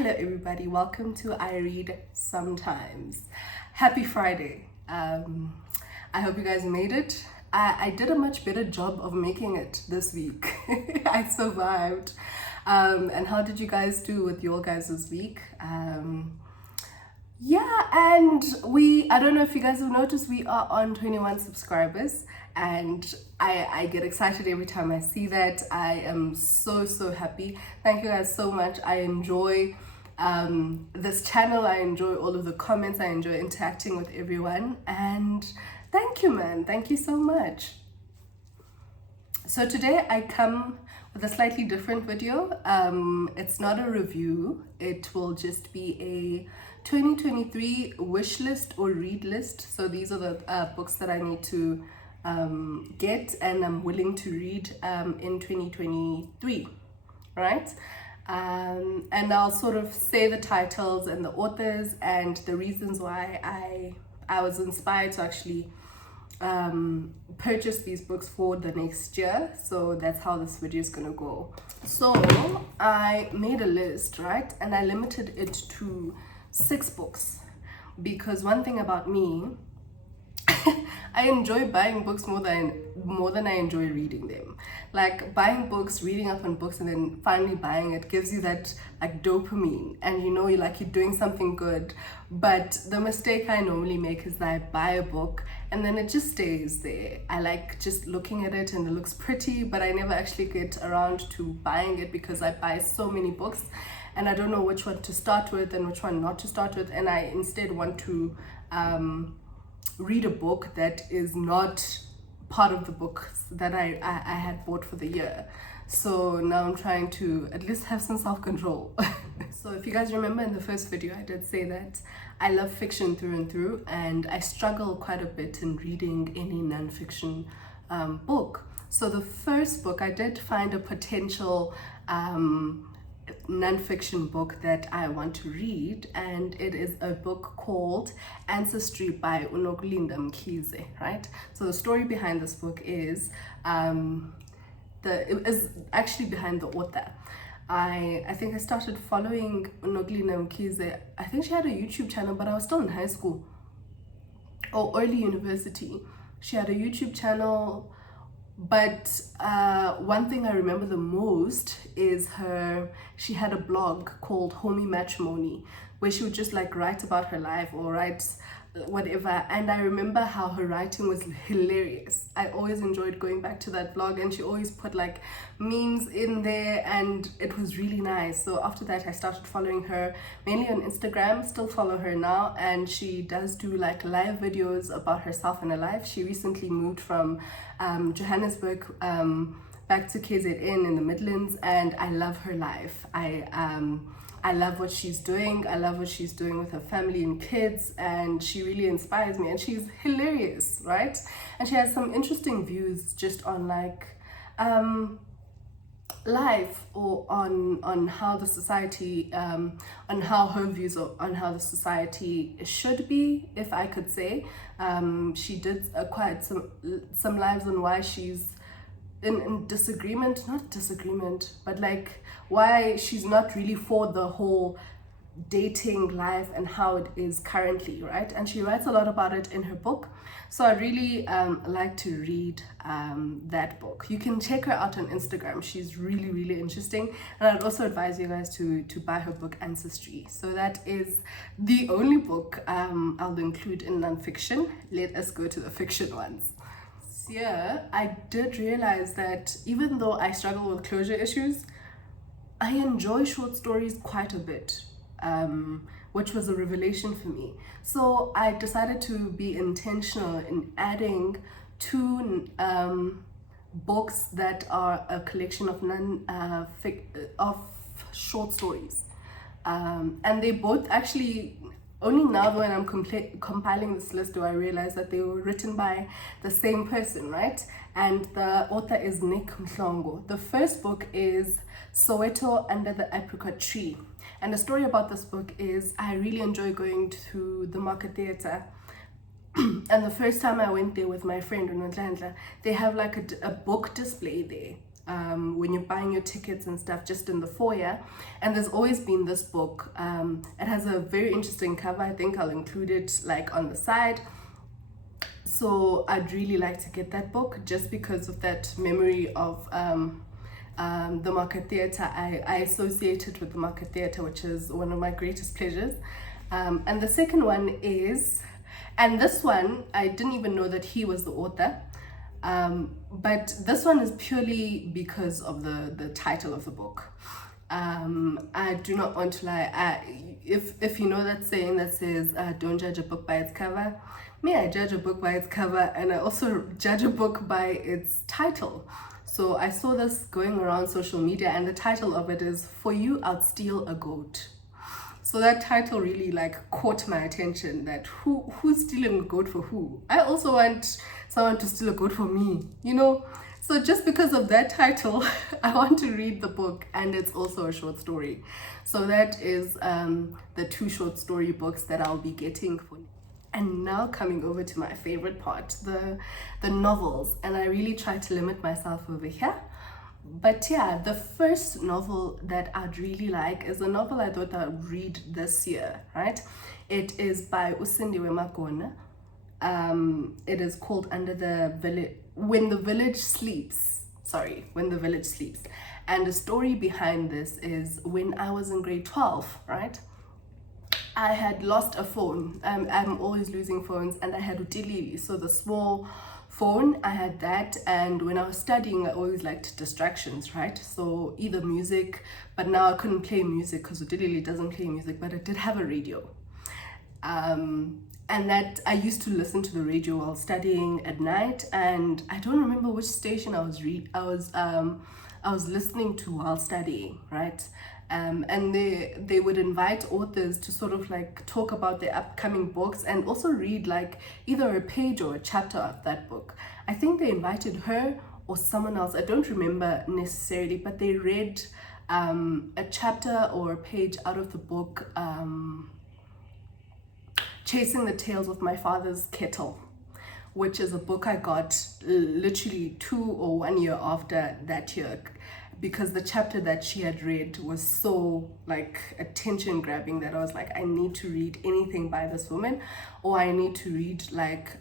Hello everybody, welcome to I Read Sometimes. Happy Friday. I hope you guys made it. I did a much better job of making it this week. I survived. And how did you guys do with your guys' week? Yeah, and I don't know if you guys have noticed, we are on 21 subscribers, and I get excited every time I see that. I am so happy. Thank you guys so much. I enjoy this channel. I enjoy all of the comments. I enjoy interacting with everyone, and thank you, man. Thank you so much. So today I come with a slightly different video. It's not a review. It will just be a 2023 wish list or read list. So these are the books that I need to get and I'm willing to read in 2023, right? And I'll sort of say the titles and the authors and the reasons why I was inspired to actually purchase these books for the next year. So that's how this video is gonna go. So I made a list, right, and I limited it to 6 books, because one thing about me, I enjoy buying books more than I enjoy reading them. Like buying books, reading up on books, and then finally buying it gives you that like dopamine, and you know you're doing something good. But the mistake I normally make is that I buy a book and then it just stays there. I like just looking at it and it looks pretty, but I never actually get around to buying it because I buy so many books and I don't know which one to start with and which one not to start with, and I instead want to read a book that is not part of the books that I had bought for the year. So now I'm trying to at least have some self-control. So if you guys remember in the first video, I did say that I love fiction through and through, and I struggle quite a bit in reading any non-fiction book. So the first book, I did find a potential non-fiction book that I want to read, and it is a book called Ancestry by Unokulinda Mkhize, right? So the story behind this book is it is actually behind the author. I think I started following Unokulinda Mkhize. I think she had a YouTube channel, but I was still in high school or early university. She had a YouTube channel, but one thing I remember the most is she had a blog called Homie Matrimony, where she would just write about her life or write whatever, and I remember how her writing was hilarious. I always enjoyed going back to that blog, and she always put memes in there, and it was really nice. So after that I started following her mainly on Instagram, still follow her now, and she does do live videos about herself and her life. She recently moved from Johannesburg back to KZN in the Midlands, and I love her life. I love what she's doing. I love what she's doing with her family and kids, and she really inspires me, and she's hilarious, right? And she has some interesting views just on life, or on how the society, on how her views on how the society should be, if I could say. She did quite some lives on why she's in disagreement, not disagreement, but why she's not really for the whole dating life and how it is currently, right? And she writes a lot about it in her book. So I really like to read that book. You can check her out on Instagram. She's really interesting, and I'd also advise you guys to buy her book Ancestry. So that is the only book I'll include in nonfiction. Let us go to the fiction ones. Yeah, I did realize that even though I struggle with closure issues, I enjoy short stories quite a bit, which was a revelation for me. So I decided to be intentional in adding 2 books that are a collection of short stories, and they both actually. Only now when I'm compiling this list do I realize that they were written by the same person, right? And the author is Nick Mhlongo. The first book is Soweto Under the Apricot Tree. And the story about this book is I really enjoy going to the Market Theatre. And the first time I went there with my friend, Unodlandla, they have a book display there. when you're buying your tickets and stuff, just in the foyer. And there's always been this book. It has a very interesting cover. I think I'll include it like on the side. So I'd really like to get that book just because of that memory of the Market Theatre. I associate it with the Market Theatre, which is one of my greatest pleasures. And the second one is, and this one, I didn't even know that he was the author. But this one is purely because of the title of the book. I do not want to lie. If you know that saying that says, don't judge a book by its cover, me, I judge a book by its cover, and I also judge a book by its title. So I saw this going around social media, and the title of it is "For You I'll Steal a Goat." So that title really like caught my attention, that who's stealing a goat for who? I also want someone to steal a goat for me, you know? So just because of that title, I want to read the book, and it's also a short story. So that is the 2 short story books that I'll be getting for. And now coming over to my favorite part, the novels. And I really try to limit myself over here. But yeah, the first novel that I'd really like is a novel I thought I'd read this year, right? It is by Usindiwe Magona. It is called When the Village Sleeps. When the Village Sleeps. And the story behind this is when I was in grade 12, right? I had lost a phone. I'm always losing phones, and I had utilili, so the small phone, I had that. And when I was studying, I always liked distractions, right? So either music, but now I couldn't play music because utilili doesn't play music, but I did have a radio. And that I used to listen to the radio while studying at night, and I don't remember which station I was listening to while studying, right? And they would invite authors to sort of like talk about their upcoming books and also read like either a page or a chapter of that book. I think they invited her or someone else, I don't remember necessarily, but they read a chapter or a page out of the book Chasing the Tales of My Father's Kettle, which is a book I got literally 2 or 1 year after that year, because the chapter that she had read was so like attention grabbing that I was like, I need to read anything by this woman, or I need to read like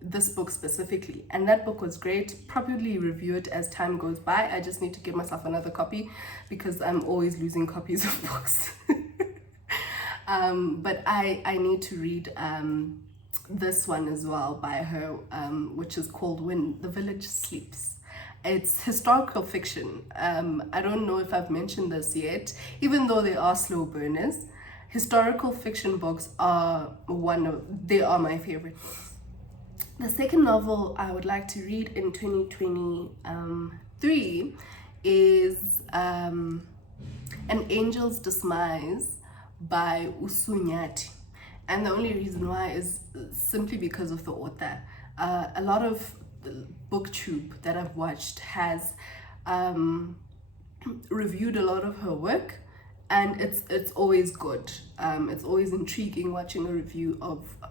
this book specifically. And that book was great. Probably review it as time goes by. I just need to give myself another copy because I'm always losing copies of books. But I need to read this one as well by her, which is called When the Village Sleeps. It's historical fiction. I don't know if I've mentioned this yet, even though they are slow burners. Historical fiction books are they are my favorite books. The second novel I would like to read in 2023 is An Angel's Dismise by Usunyati. And the only reason why is simply because of the author. A lot of BookTube that I've watched has reviewed a lot of her work, and it's always good. It's always intriguing watching a review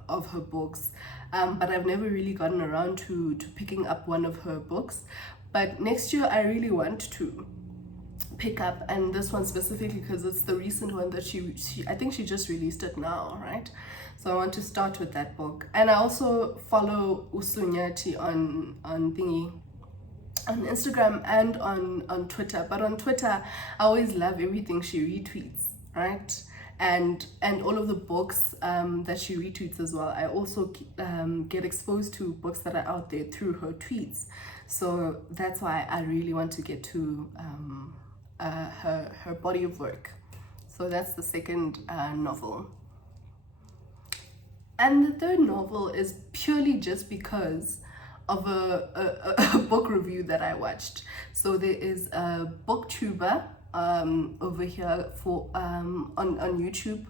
of her books, but I've never really gotten around to picking up one of her books. But next year I really want to pick up, and this one specifically because it's the recent one that she I think she just released it now, right? So I want to start with that book. And I also follow Usunyati on Instagram and on Twitter. But on Twitter, I always love everything she retweets, right? And all of the books that she retweets as well. I also get exposed to books that are out there through her tweets. So that's why I really want to get to her body of work. So that's the second novel. And the third novel is purely just because of a book review that I watched. So there is a booktuber over here on YouTube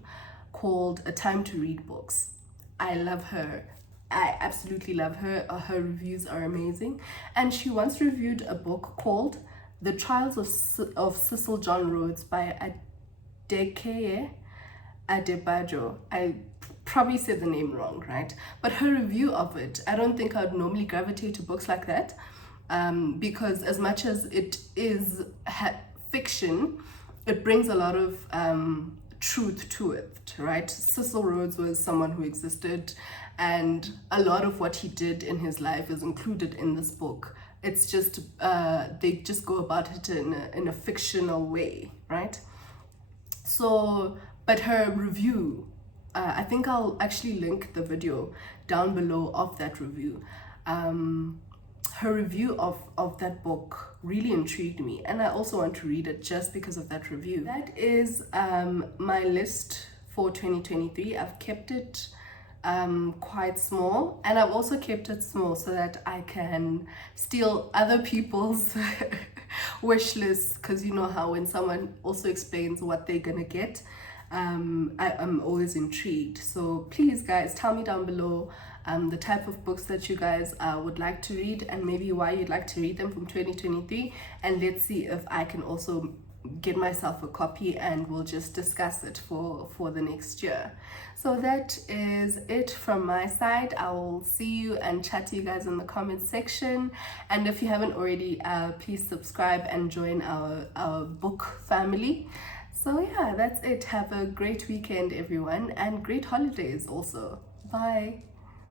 called A Time to Read Books. I love her. I absolutely love her. Her reviews are amazing. And she once reviewed a book called The Trials of Cecil John Rhodes by Adekeye Adebajo. I probably said the name wrong, right? But her review of it, I don't think I'd normally gravitate to books like that, because as much as it is fiction, it brings a lot of truth to it, right? Cecil Rhodes was someone who existed, and a lot of what he did in his life is included in this book. It's just they just go about it in a fictional way, right? So, but her review, I think I'll actually link the video down below of that review. Her review of that book really intrigued me, and I also want to read it just because of that review. That is my list for 2023. I've kept it quite small, and I've also kept it small so that I can steal other people's wish lists, because you know how when someone also explains what they're gonna get, I'm always intrigued. So please guys, tell me down below the type of books that you guys would like to read, and maybe why you'd like to read them from 2023, and let's see if I can also get myself a copy and we'll just discuss it for the next year. So that is it from my side. I will see you and chat to you guys in the comment section, and if you haven't already, please subscribe and join our book family. So yeah, that's it. Have a great weekend everyone, and great holidays also. Bye.